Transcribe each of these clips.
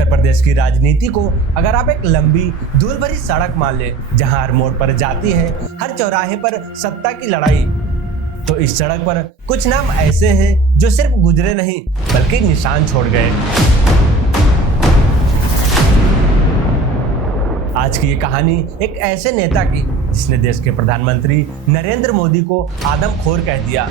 उत्तर प्रदेश की राजनीति को अगर आप एक लंबी धूल भरी सड़क मान ले, जहां हर मोड़ पर जाती है हर चौराहे पर सत्ता की लड़ाई, तो इस सड़क पर कुछ नाम ऐसे हैं जो सिर्फ गुजरे नहीं बल्कि निशान छोड़ गए। आज की ये कहानी एक ऐसे नेता की जिसने देश के प्रधानमंत्री नरेंद्र मोदी को आदमखोर कह दिया।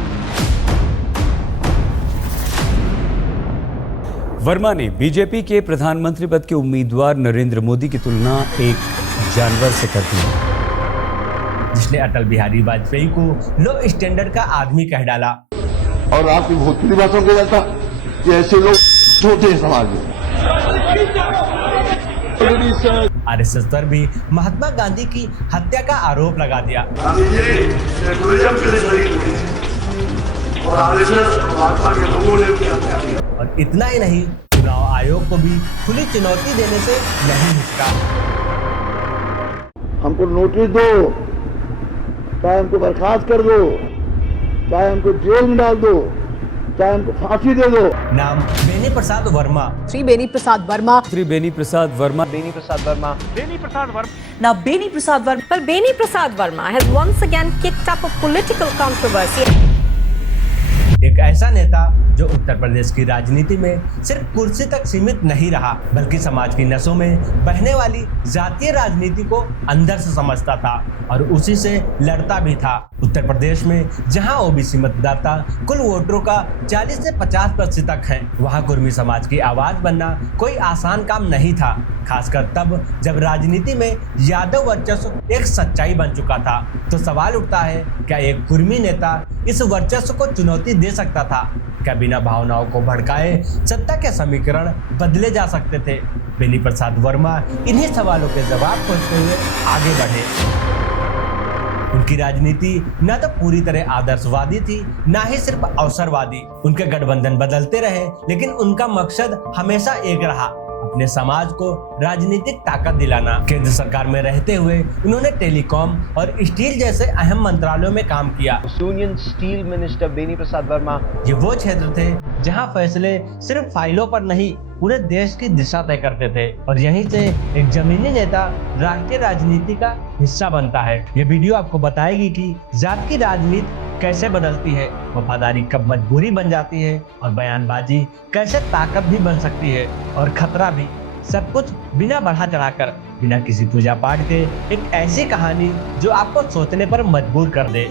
वर्मा ने बीजेपी के प्रधानमंत्री पद के उम्मीदवार नरेंद्र मोदी की तुलना एक जानवर से कर दी, जिसने अटल बिहारी वाजपेयी को लो स्टैंडर्ड का आदमी कह डाला। और आपकी भोजपुरी भाषा में जाता कि ऐसे लोग छोटे समाज में। आरएसएस पर भी महात्मा गांधी की हत्या का आरोप लगा दिया। और इतना ही नहीं, चुनाव आयोग को भी खुली चुनौती देने से नहीं हिचका। हमको नोटिस दो, चाहे हमको बर्खास्त कर दो, चाहे हमको जेल में डाल दो, चाहे हमको फांसी दे दो। नाम Beni Prasad Verma. Shri Beni Prasad Verma. Shri Beni Prasad Verma. Beni Prasad Verma. Beni Prasad Verma. Now Beni Prasad Verma. Well, Beni Prasad Verma has once again kicked up a political controversy. एक ऐसा नेता जो उत्तर प्रदेश की राजनीति में सिर्फ कुर्सी तक सीमित नहीं रहा, बल्कि समाज की नसों में बहने वाली जातीय राजनीति को अंदर से समझता था और उसी से लड़ता भी था। उत्तर प्रदेश में जहां ओबीसी मतदाता कुल वोटरों का 40 से 50% तक हैं, वहां कुर्मी समाज की आवाज बनना कोई आसान काम नहीं था, खासकर तब जब राजनीति में यादव वर्चस्व एक सच्चाई बन चुका था। तो सवाल उठता है, क्या एक कुर्मी नेता इस वर्चस्व को चुनौती दे सकता था? क्या बिना भावनाओं को भड़काए सत्ता के समीकरण बदले जा सकते थे? बेनी प्रसाद वर्मा इन्हीं सवालों के जवाब खोजते हुए आगे बढ़े। उनकी राजनीति न तो पूरी तरह आदर्शवादी थी, न ही सिर्फ अवसरवादी। उनके गठबंधन बदलते रहे, लेकिन उनका मकसद हमेशा एक रहा, अपने समाज को राजनीतिक ताकत दिलाना। केंद्र सरकार में रहते हुए उन्होंने टेलीकॉम और स्टील जैसे अहम मंत्रालयों में काम किया। Union steel minister Beni Prasad Verma. ये वो क्षेत्र थे जहां फैसले सिर्फ फाइलों पर नहीं, पूरे देश की दिशा तय करते थे। और यहीं से एक जमीनी नेता राष्ट्रीय राजनीति का हिस्सा बनता है। ये वीडियो आपको बताएगी कि जात की राजनीति कैसे बदलती है, वफादारी कब मजबूरी बन जाती है और बयानबाजी कैसे ताकत भी बन सकती है और खतरा भी। सब कुछ बिना बढ़ा चढ़ाकर, बिना किसी पूजा पाठ के, एक ऐसी कहानी जो आपको सोचने पर मजबूर कर दे।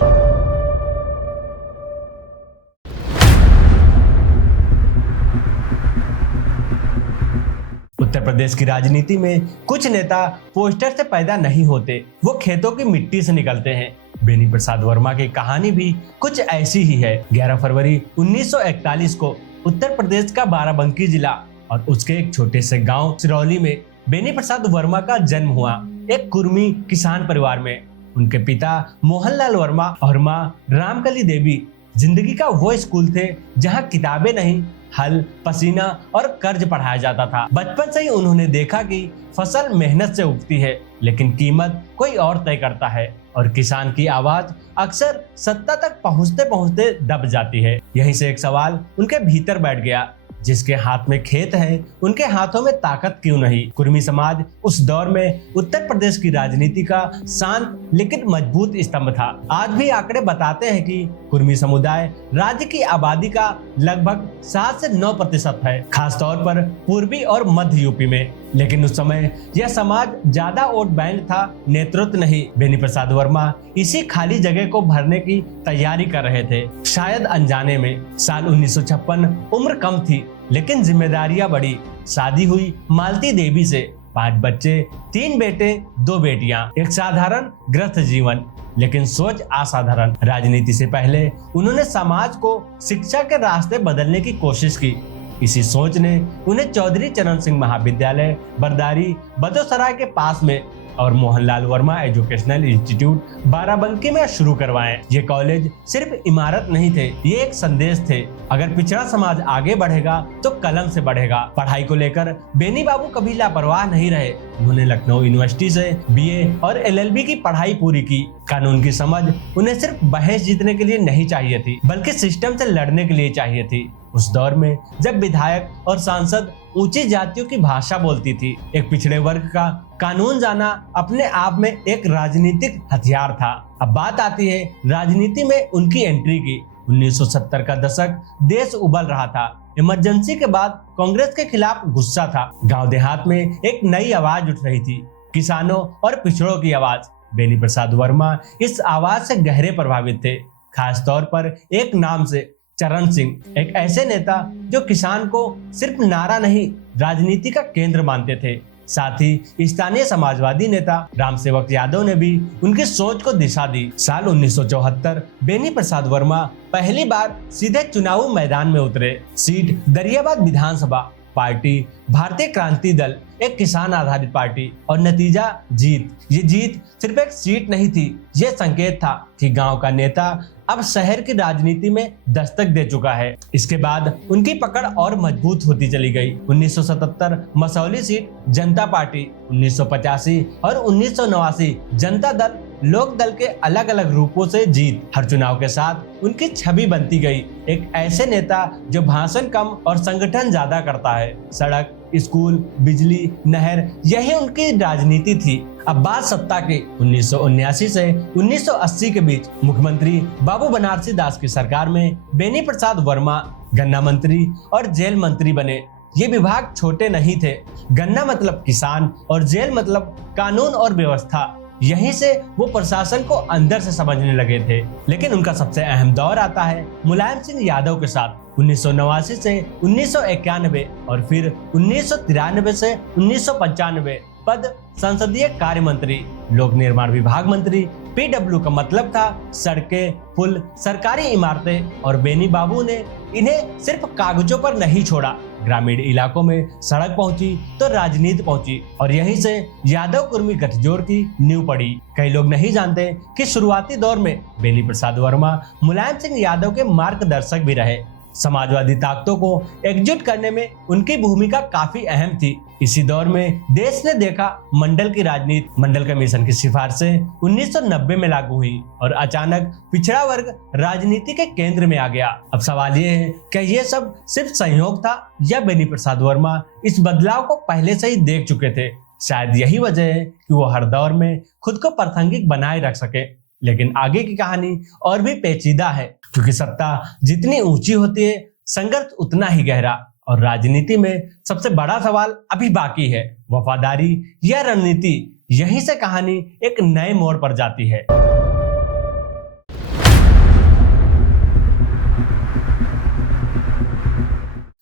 उत्तर प्रदेश की राजनीति में कुछ नेता पोस्टर से पैदा नहीं होते, वो खेतों की मिट्टी से निकलते हैं। बेनी प्रसाद वर्मा की कहानी भी कुछ ऐसी ही है। 11 फरवरी 1941 को उत्तर प्रदेश का बाराबंकी जिला और उसके एक छोटे से गांव सिरौली में बेनी प्रसाद वर्मा का जन्म हुआ, एक कुर्मी किसान परिवार में। उनके पिता मोहनलाल वर्मा और मां रामकली देवी जिंदगी का वो स्कूल थे जहां किताबें नहीं, हल, पसीना और कर्ज पढ़ाया जाता था। बचपन से ही उन्होंने देखा कि फसल मेहनत से उगती है, लेकिन कीमत कोई और तय करता है और किसान की आवाज अक्सर सत्ता तक पहुंचते पहुंचते दब जाती है। यहीं से एक सवाल उनके भीतर बैठ गया, जिसके हाथ में खेत है उनके हाथों में ताकत क्यों नहीं? कुर्मी समाज उस दौर में उत्तर प्रदेश की राजनीति का शांत लेकिन मजबूत स्तंभ था। आज भी आंकड़े बताते हैं कि कुर्मी समुदाय राज्य की आबादी का लगभग 7 से 9% है, खासतौर पर पूर्वी और मध्य यूपी में। लेकिन उस समय यह समाज ज्यादा वोट बैंक था, नेतृत्व नहीं। बेनी प्रसाद वर्मा इसी खाली जगह को भरने की तैयारी कर रहे थे, शायद अनजाने में। साल 1956, उम्र कम थी लेकिन जिम्मेदारियां बढ़ी। शादी हुई मालती देवी से, 5 बच्चे, 3 बेटे 2 बेटियां। एक साधारण गृहस्थ जीवन, लेकिन सोच असाधारण। राजनीति से पहले उन्होंने समाज को शिक्षा के रास्ते बदलने की कोशिश की। इसी सोच ने उन्हें चौधरी चरण सिंह महाविद्यालय बरदारी बदोसराय के पास में और मोहनलाल वर्मा एजुकेशनल इंस्टीट्यूट बाराबंकी में शुरू करवाए। ये कॉलेज सिर्फ इमारत नहीं थे, ये एक संदेश थे। अगर पिछड़ा समाज आगे बढ़ेगा तो कलम से बढ़ेगा। पढ़ाई को लेकर बेनी बाबू कभी लापरवाह नहीं रहे। उन्होंने लखनऊ यूनिवर्सिटी से बीए और एलएलबी की पढ़ाई पूरी की। कानून की समझ उन्हें सिर्फ बहस जीतने के लिए नहीं चाहिए थी, बल्कि सिस्टम से लड़ने के लिए चाहिए थी। उस दौर में जब विधायक और सांसद ऊंची जातियों की भाषा बोलती थी। एक पिछड़े वर्ग का कानून जाना अपने आप में एक राजनीतिक हथियार था। अब बात आती है राजनीति में उनकी एंट्री की। 1970 का दशक देश उबल रहा था। इमरजेंसी के बाद कांग्रेस के खिलाफ गुस्सा था। गांव देहात में एक नई आवाज उठ रही थी, किसानों और पिछड़ों की आवाज। बेनी प्रसाद वर्मा इस आवाज से गहरे प्रभावित थे, खास तौर पर एक नाम से, चरण सिंह, एक ऐसे नेता जो किसान को सिर्फ नारा नहीं राजनीति का केंद्र मानते थे। साथ ही स्थानीय समाजवादी नेता रामसेवक यादव ने भी उनकी सोच को दिशा दी। साल 1974 बेनी प्रसाद वर्मा पहली बार सीधे चुनावी मैदान में उतरे। सीट दरियाबाद विधानसभा, पार्टी भारतीय क्रांति दल, एक किसान आधारित पार्टी, और नतीजा जीत। ये जीत सिर्फ एक सीट नहीं थी, ये संकेत था कि गांव का नेता अब शहर की राजनीति में दस्तक दे चुका है। इसके बाद उनकी पकड़ और मजबूत होती चली गई। 1977 मसौली सीट जनता पार्टी, 1985 और 1989 जनता दल, लोक दल के अलग अलग रूपों से जीत। हर चुनाव के साथ उनकी छवि बनती गई, एक ऐसे नेता जो भाषण कम और संगठन ज्यादा करता है। सड़क, स्कूल, बिजली, नहर, यही उनकी राजनीति थी। अब बात सत्ता की। 1979 से 1980 के बीच मुख्यमंत्री बाबू बनारसी दास की सरकार में बेनी प्रसाद वर्मा गन्ना मंत्री और जेल मंत्री बने। ये विभाग छोटे नहीं थे। गन्ना मतलब किसान और जेल मतलब कानून और व्यवस्था। यहीं से वो प्रशासन को अंदर से समझने लगे थे। लेकिन उनका सबसे अहम दौर आता है मुलायम सिंह यादव के साथ। 1989 से 1991 और फिर 1993 से 1995 पद संसदीय कार्य मंत्री, लोक निर्माण विभाग मंत्री। PW का मतलब था सड़कें, पुल, सरकारी इमारतें, और बेनी बाबू ने इन्हें सिर्फ कागजों पर नहीं छोड़ा। ग्रामीण इलाकों में सड़क पहुंची तो राजनीति पहुंची, और यहीं से यादव कुर्मी गठजोड़ की नींव पड़ी। कई लोग नहीं जानते कि शुरुआती दौर में बेनी प्रसाद वर्मा मुलायम सिंह यादव के मार्गदर्शक भी रहे। समाजवादी ताकतों को एकजुट करने में उनकी भूमिका काफी अहम थी। इसी दौर में देश ने देखा मंडल की राजनीति, मंडल कमीशन की सिफारिशें 1990 में लागू हुई और अचानक पिछड़ा वर्ग राजनीति के केंद्र में आ गया। अब सवाल ये है कि ये सब सिर्फ संयोग था या बेनी प्रसाद वर्मा इस बदलाव को पहले से ही देख चुके थे। शायद यही वजह है कि वो हर दौर में खुद को प्रासंगिक बनाए रख सके। लेकिन आगे की कहानी और भी पेचीदा है, क्योंकि सत्ता जितनी ऊंची होती है संघर्ष उतना ही गहरा। और राजनीति में सबसे बड़ा सवाल अभी बाकी है, वफादारी या रणनीति। यहीं से कहानी एक नए मोड़ पर जाती है।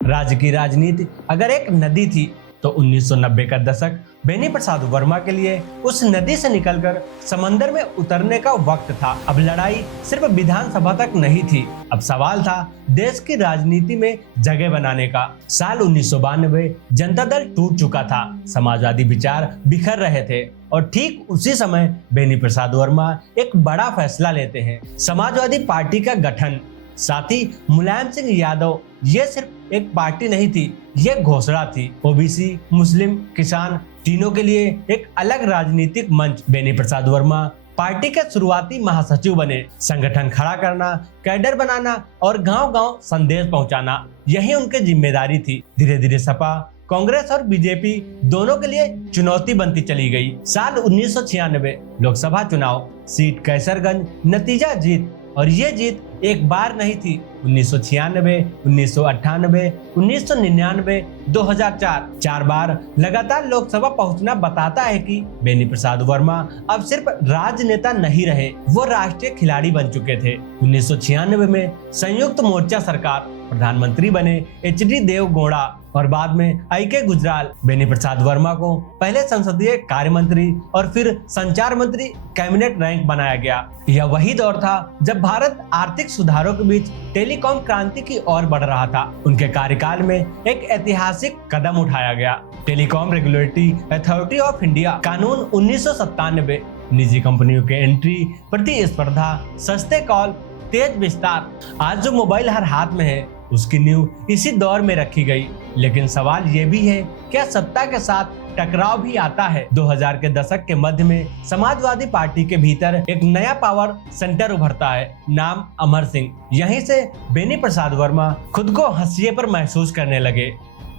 राज्य की राजनीति अगर एक नदी थी तो 1990 का दशक बेनी प्रसाद वर्मा के लिए उस नदी से निकलकर समंदर में उतरने का वक्त था। अब लड़ाई सिर्फ विधानसभा तक नहीं थी, अब सवाल था देश की राजनीति में जगह बनाने का। साल 1992 जनता दल टूट चुका था, समाजवादी विचार बिखर रहे थे, और ठीक उसी समय बेनी प्रसाद वर्मा एक बड़ा फैसला लेते हैं, समाजवादी पार्टी का गठन। साथ ही मुलायम सिंह यादव ये सिर्फ एक पार्टी नहीं थी, ये घोषणा थी। ओबीसी, मुस्लिम, किसान, तीनों के लिए एक अलग राजनीतिक मंच। बेनी प्रसाद वर्मा पार्टी के शुरुआती महासचिव बने। संगठन खड़ा करना, कैडर बनाना और गांव-गांव संदेश पहुंचाना, यही उनकी जिम्मेदारी थी। धीरे धीरे सपा, कांग्रेस और बीजेपी दोनों के लिए चुनौती बनती चली गई। साल 1996 लोकसभा चुनाव, सीट कैसरगंज, नतीजा जीत। और ये जीत एक बार नहीं थी। 1996, 1998, 1999, 2004 चार बार लगातार लोकसभा पहुंचना बताता है कि बेनी प्रसाद वर्मा अब सिर्फ राजनेता नहीं रहे, वो राष्ट्रीय खिलाड़ी बन चुके थे। 1996 में संयुक्त मोर्चा सरकार, प्रधानमंत्री बने HD देवगौड़ा और बाद में IK गुजराल। बेनी प्रसाद वर्मा को पहले संसदीय कार्य मंत्री और फिर संचार मंत्री कैबिनेट रैंक बनाया गया। यह वही दौर था जब भारत आर्थिक सुधारों के बीच टेलीकॉम क्रांति की ओर बढ़ रहा था। उनके कार्यकाल में एक ऐतिहासिक कदम उठाया गया, telecom regulatory authority of India कानून 1997। निजी कंपनियों के एंट्री, प्रतिस्पर्धा, सस्ते कॉल, तेज विस्तार। आज जो मोबाइल हर हाथ में है उसकी नींव इसी दौर में रखी गई। लेकिन सवाल ये भी है, क्या सत्ता के साथ टकराव भी आता है? 2000 के दशक के मध्य में समाजवादी पार्टी के भीतर एक नया पावर सेंटर उभरता है, नाम अमर सिंह। यहीं से बेनी प्रसाद वर्मा खुद को हाशिए पर महसूस करने लगे।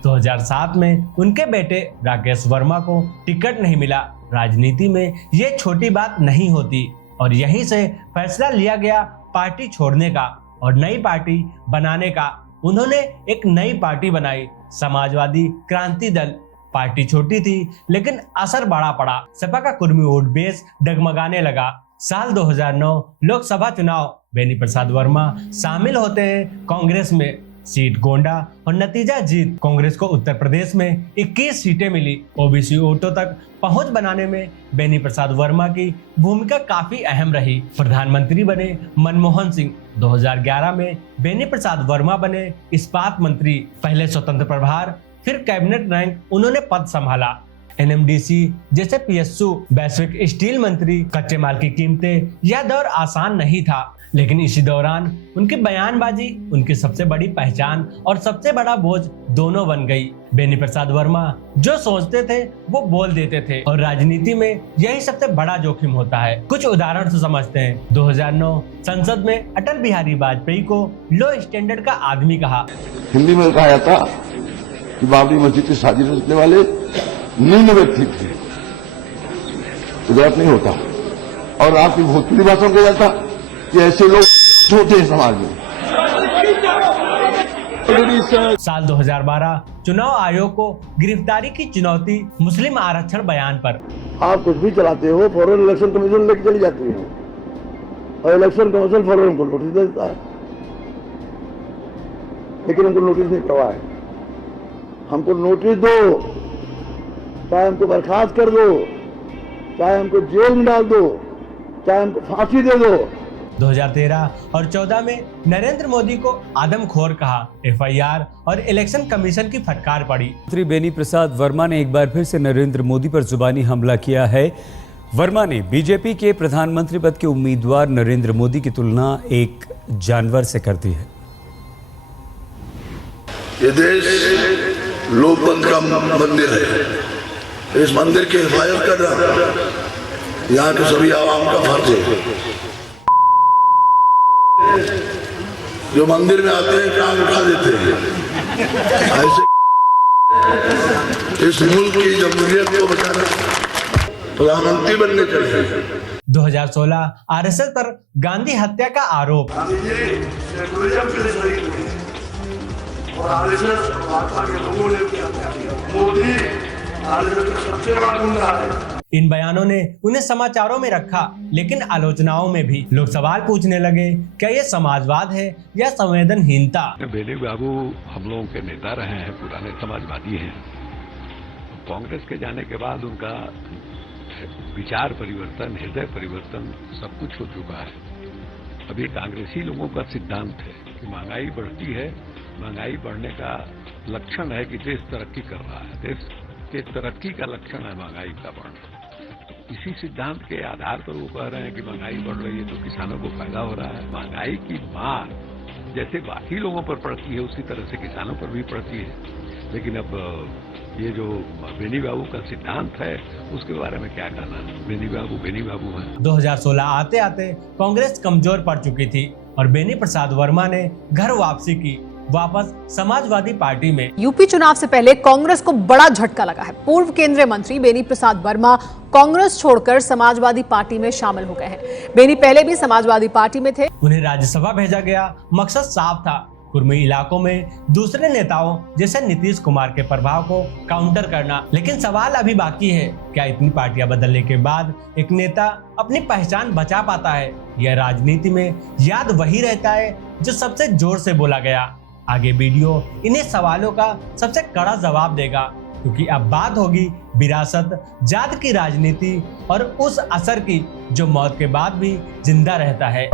2007 में उनके बेटे राकेश वर्मा को टिकट नहीं मिला। राजनीति में ये छोटी बात नहीं होती और यहीं से फैसला लिया गया पार्टी छोड़ने का और नई पार्टी बनाने का। उन्होंने एक नई पार्टी बनाई, समाजवादी क्रांति दल। पार्टी छोटी थी लेकिन असर बड़ा पड़ा। सपा का कुर्मी वोट बेस डगमगाने लगा। साल 2009 लोकसभा चुनाव, बेनी प्रसाद वर्मा शामिल होते हैं कांग्रेस में। सीट गोंडा और नतीजा जीत। कांग्रेस को उत्तर प्रदेश में 21 सीटें मिली। ओबीसी वोटों तक पहुंच बनाने में बेनी प्रसाद वर्मा की भूमिका काफी अहम रही। प्रधानमंत्री बने मनमोहन सिंह। 2011 में बेनी प्रसाद वर्मा बने इस्पात मंत्री। पहले स्वतंत्र प्रभार, फिर कैबिनेट रैंक उन्होंने पद संभाला। एनएमडीसी जैसे पीएसयू, वैश्विक स्टील मंत्री। कच्चे माल की कीमतें, यह दौर आसान नहीं था, लेकिन इसी दौरान उनकी बयानबाजी उनकी सबसे बड़ी पहचान और सबसे बड़ा बोझ दोनों बन गई। बेनी प्रसाद वर्मा जो सोचते थे वो बोल देते थे और राजनीति में यही सबसे बड़ा जोखिम होता है। कुछ उदाहरण से समझते हैं। 2009 संसद में अटल बिहारी वाजपेयी को लो स्टैंडर्ड का आदमी कहा। हिंदी में कहा जाता कि बाबरी मस्जिद की साजिश रचने वाले निम्न व्यक्ति थे, गलत नहीं होता। और आपकी भोजपुरी भाषा में कहा जाता कि ऐसे लोग छोटे हैं समाज में। साल 2012 चुनाव आयोग को गिरफ्तारी की चुनौती मुस्लिम आरक्षण बयान पर। आप कुछ भी चलाते हो, फौरन इलेक्शन कमीशन लेके चली जाती है और इलेक्शन कमीशन फौरन उनको नोटिस देता है, लेकिन उनको नोटिस नहीं करवा है। हमको नोटिस दो, चाहे हमको बर्खास्त कर दो, चाहे हमको जेल में डाल दो, चाहे हमको फांसी दे दो। 2013 और 14 में नरेंद्र मोदी को आदमखोर कहा। एफआईआर और इलेक्शन कमीशन की फटकार पड़ी। मंत्री बेनी प्रसाद वर्मा ने एक बार फिर से नरेंद्र मोदी पर जुबानी हमला किया है। वर्मा ने बीजेपी के प्रधानमंत्री पद के उम्मीदवार नरेंद्र मोदी की तुलना एक जानवर से कर दी है। ये देश लोकतंत्र का मंदिर है। इस मंदिर की हिफाजत करना यहाँ के सभी आवाम का फर्ज है। जो मंदिर में आते हैं काम उठा देते हैं। ऐसे इस मुल्क की जमहूरियत को बचाना प्रधानमंत्री बनने चाहिए। 2016 आरएसएस पर गांधी हत्या का आरोप। और आरएसएस भाजपा के लोगों ने मोदी आरएसएस का सबसे बड़ा गुंडा है। इन बयानों ने उन्हें समाचारों में रखा, लेकिन आलोचनाओं में भी लोग सवाल पूछने लगे, क्या ये समाजवाद है या संवेदनहीनता? बेनी बाबू हम लोगों के नेता रहे हैं, पुराने समाजवादी हैं। कांग्रेस के जाने के बाद उनका विचार परिवर्तन, हृदय परिवर्तन सब कुछ हो चुका है। अभी कांग्रेसी लोगों का सिद्धांत है कि महंगाई बढ़ती है, महंगाई बढ़ने का लक्षण है कि देश तरक्की कर रहा है। देश के तरक्की का लक्षण है महंगाई का बढ़ना। इसी सिद्धांत के आधार पर वो कह रहे हैं कि महंगाई बढ़ रही है तो किसानों को फायदा हो रहा है। महंगाई की मार जैसे बाकी लोगों पर पड़ती है उसी तरह से किसानों पर भी पड़ती है। लेकिन अब ये जो बेनी बाबू का सिद्धांत है उसके बारे में क्या कहना है? बेनी बाबू है। 2016 आते आते कांग्रेस कमजोर पड़ चुकी थी और बेनी प्रसाद वर्मा ने घर वापसी की, वापस समाजवादी पार्टी में। यूपी चुनाव से पहले कांग्रेस को बड़ा झटका लगा है। पूर्व केंद्रीय मंत्री बेनी प्रसाद वर्मा कांग्रेस छोड़कर समाजवादी पार्टी में शामिल हो गए हैं। बेनी पहले भी समाजवादी पार्टी में थे। उन्हें राज्यसभा भेजा गया। मकसद साफ था, कुर्मी इलाकों में दूसरे नेताओं जैसे नीतीश कुमार के प्रभाव को काउंटर करना। लेकिन सवाल अभी बाकी है, क्या इतनी पार्टियां बदलने के बाद एक नेता अपनी पहचान बचा पाता है या राजनीति में याद वही रहता है जो सबसे जोर से बोला गया? आगे वीडियो इन्हीं सवालों का सबसे कड़ा जवाब देगा, क्योंकि अब बात होगी विरासत, जात की राजनीति और उस असर की जो मौत के बाद भी जिंदा रहता है।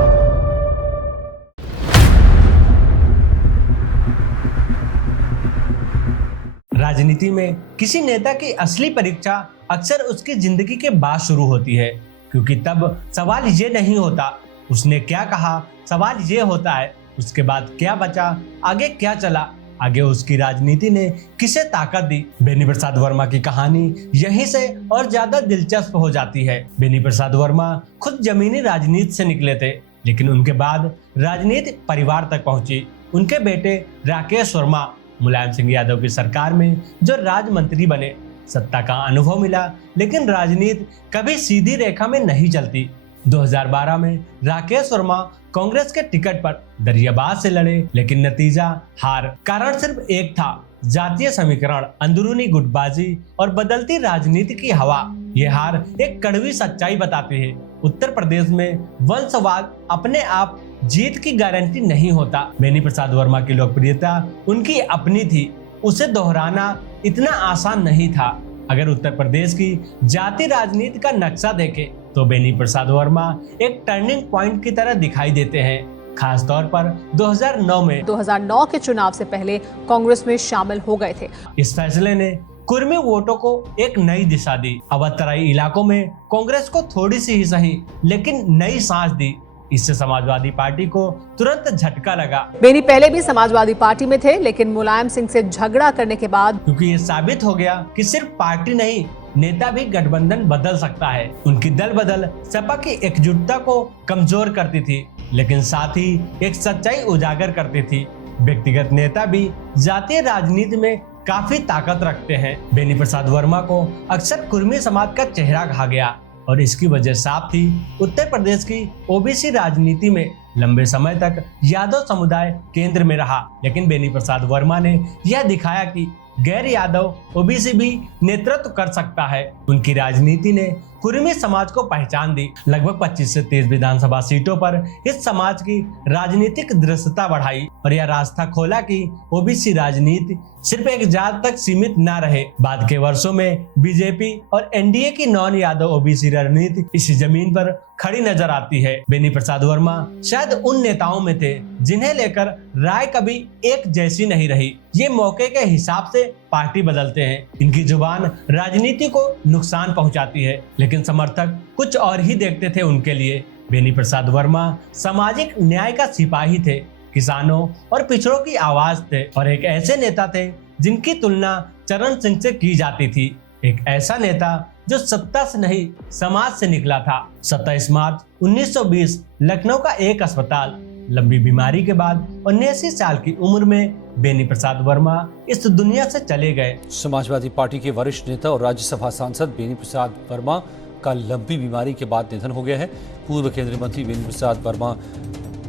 राजनीति में किसी नेता की असली परीक्षा अक्सर उसकी जिंदगी के बाद शुरू होती है, क्योंकि तब सवाल ये नहीं होता उसने क्या कहा, सवाल ये होता है उसके बाद क्या बचा, आगे क्या चला, आगे उसकी राजनीति ने किसे ताकत दी। बेनी प्रसाद वर्मा की कहानी यहीं से और ज्यादा दिलचस्प हो जाती है। बेनी प्रसाद वर्मा खुद जमीनी राजनीति से निकले थे, लेकिन उनके बाद राजनीति परिवार तक पहुंची। उनके बेटे राकेश वर्मा मुलायम सिंह यादव की सरकार में जो राज्य मंत्री बने, सत्ता का अनुभव मिला, लेकिन राजनीति कभी सीधी रेखा में नहीं चलती। 2012 में राकेश वर्मा कांग्रेस के टिकट पर दरियाबाद से लड़े, लेकिन नतीजा हार। कारण सिर्फ एक था, जातीय समीकरण, अंदरूनी गुटबाजी और बदलती राजनीति की हवा। ये हार एक कड़वी सच्चाई बताती है। उत्तर प्रदेश में वंशवाद अपने आप जीत की गारंटी नहीं होता। बेनी प्रसाद वर्मा की लोकप्रियता उनकी अपनी थी, उसे दोहराना इतना आसान नहीं था। अगर उत्तर प्रदेश की जाति राजनीति का नक्शा देखें तो बेनी प्रसाद वर्मा एक टर्निंग पॉइंट की तरह दिखाई देते हैं, खास तौर पर 2009 में। 2009 के चुनाव से पहले कांग्रेस में शामिल हो गए थे। इस फैसले ने कुर्मी वोटों को एक नई दिशा दी। अवध तराई इलाकों में कांग्रेस को थोड़ी सी ही सही, लेकिन नई सांस दी। इससे समाजवादी पार्टी को तुरंत झटका लगा। बेनी पहले भी समाजवादी पार्टी में थे, लेकिन मुलायम सिंह से झगड़ा करने के बाद, क्योंकि ये साबित हो गया कि सिर्फ पार्टी नहीं, नेता भी गठबंधन बदल सकता है। उनकी दल बदल सपा की एकजुटता को कमजोर करती थी, लेकिन साथ ही एक सच्चाई उजागर करती थी। व्यक्तिगत नेता भी जातीय राजनीति में काफी ताकत रखते हैं। बेनी प्रसाद वर्मा को अक्सर कुर्मी समाज का चेहरा कहा गया और इसकी वजह साफ थी। उत्तर प्रदेश की ओबीसी राजनीति में लंबे समय तक यादव समुदाय केंद्र में रहा, लेकिन बेनी प्रसाद वर्मा ने यह दिखाया कि गैर यादव ओबीसी भी नेतृत्व कर सकता है। उनकी राजनीति ने कुर्मी समाज को पहचान दी। लगभग 25 से 30 विधानसभा सीटों पर इस समाज की राजनीतिक दृश्यता बढ़ाई और यह रास्ता खोला कि ओबीसी राजनीति सिर्फ एक जात तक सीमित न रहे। बाद के वर्षों में बीजेपी और एनडीए की नॉन यादव ओबीसी रणनीति इसी जमीन पर खड़ी नजर आती है। बेनी प्रसाद वर्मा शायद उन नेताओं में थे जिन्हें लेकर राय कभी एक जैसी नहीं रही। ये मौके के हिसाब से पार्टी बदलते हैं। इनकी जुबान राजनीति को नुकसान पहुंचाती है, लेकिन समर्थक कुछ और ही देखते थे उनके लिए। बेनी प्रसाद वर्मा सामाजिक न्याय का सिपाही थे, किसानों और पिछड़ों की आवाज थे और एक ऐसे नेता थे जिनकी तुलना चरण सिंह से की जाती थी। एक ऐसा नेता जो सत्ता से नहीं, समाज से निकला था। 27 मार्च 1920 लखनऊ का एक अस्पताल, लंबी बीमारी के बाद 79 साल की उम्र में बेनी प्रसाद वर्मा इस दुनिया से चले गए। समाजवादी पार्टी के वरिष्ठ नेता और राज्यसभा सांसद बेनी प्रसाद वर्मा का लंबी बीमारी के बाद निधन हो गया है। पूर्व केंद्रीय मंत्री बेनी प्रसाद वर्मा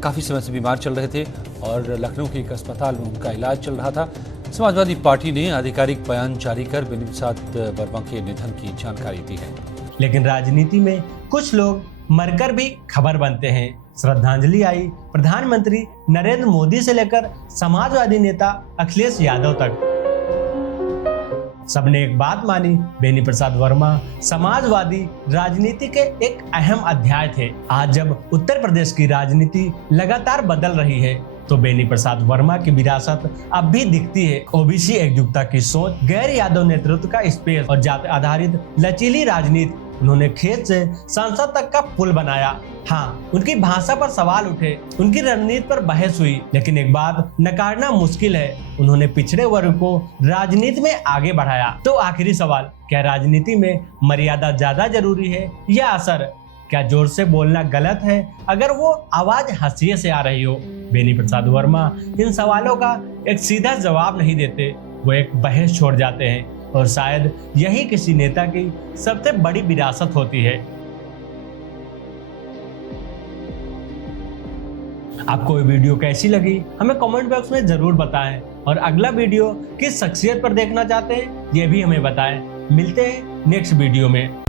काफी समय से बीमार चल रहे थे और लखनऊ के एक अस्पताल में उनका इलाज चल रहा था। समाजवादी पार्टी ने आधिकारिक बयान जारी कर बेनी प्रसाद वर्मा के निधन की जानकारी दी है। लेकिन राजनीति में कुछ लोग मरकर भी खबर बनते हैं। श्रद्धांजलि आई प्रधानमंत्री नरेंद्र मोदी से लेकर समाजवादी नेता अखिलेश यादव तक। सबने एक बात मानी, बेनी प्रसाद वर्मा समाजवादी राजनीति के एक अहम अध्याय थे। आज जब उत्तर प्रदेश की राजनीति लगातार बदल रही है तो बेनी प्रसाद वर्मा की विरासत अब भी दिखती है। ओबीसी एकजुटता की सोच, गैर यादव नेतृत्व का स्पेस और जाति आधारित लचीली राजनीति, उन्होंने खेत से संसद तक का पुल बनाया। हाँ, उनकी भाषा पर सवाल उठे, उनकी रणनीति पर बहस हुई, लेकिन एक बात नकारना मुश्किल है, उन्होंने पिछड़े वर्ग को राजनीति में आगे बढ़ाया। तो आखिरी सवाल, क्या राजनीति में मर्यादा ज्यादा जरूरी है या असर? क्या जोर से बोलना गलत है अगर वो आवाज हाशिए से आ रही हो? बेनी प्रसाद वर्मा इन सवालों का एक सीधा जवाब नहीं देते, वो एक बहस छोड़ जाते हैं और शायद यही किसी नेता की सबसे बड़ी विरासत होती है। आपको ये वीडियो कैसी लगी हमें कमेंट बॉक्स में जरूर बताएं और अगला वीडियो किस शख्सियत पर देखना चाहते हैं ये भी हमें बताएं। मिलते हैं नेक्स्ट वीडियो में।